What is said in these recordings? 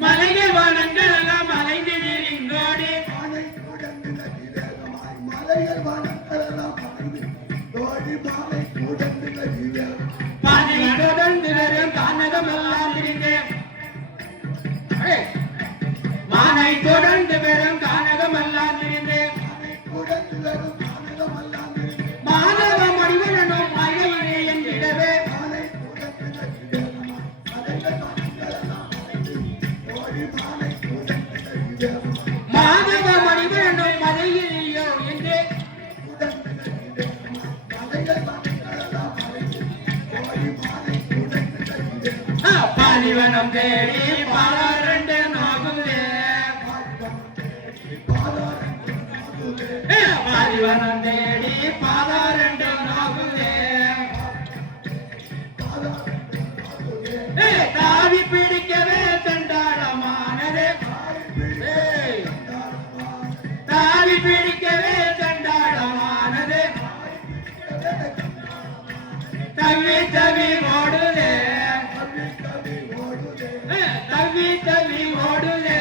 மலைகள் வானங்கள் எல்லாம் மலைந்து நீரிங்கோடி பானை தொடர்ந்து வரும் கானகம் எல்லாம் திரிந்தேன் மானை தொடர்ந்து வரும் கானகம் எல்லாம் திரிந்தேன் மாதவ மனிதனும் மழையிலே என்கிடவே மாதவ மனிதனும் மழையிலேயோ என்று பாலிவனம் தேடி பாலாரண்டு நோகுதே பாலிவனம் தேடி பாலாரண்டு நோகுதே தாவி பிடிக்கவே தண்டாளமானதே தாவி பிடிக்கவே தண்டாளமானதே தவி தவி ஓடுதே தவி தவி ஓடுதே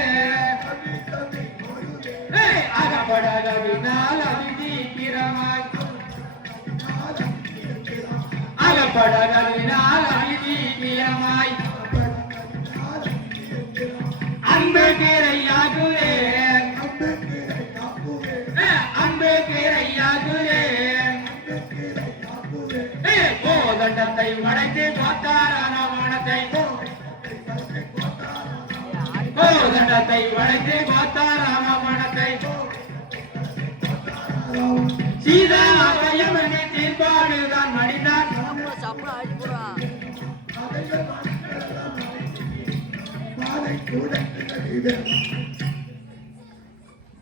அகப்படவினால் அவிதீக்கிரமாய் அகப்படவினால் அவிதீக்கிரமாய் அன்பு கீரையாகுதே அன்பு கீரையாகுதே கோதண்டத்தை உடைத்து கோத்தாரான வானத்தை கோதண்டத்தை உடைத்து கோத்தாராம மனத்தை சீதா பயமணி தீர்ப்பாடுதான் மடிந்தான் கூட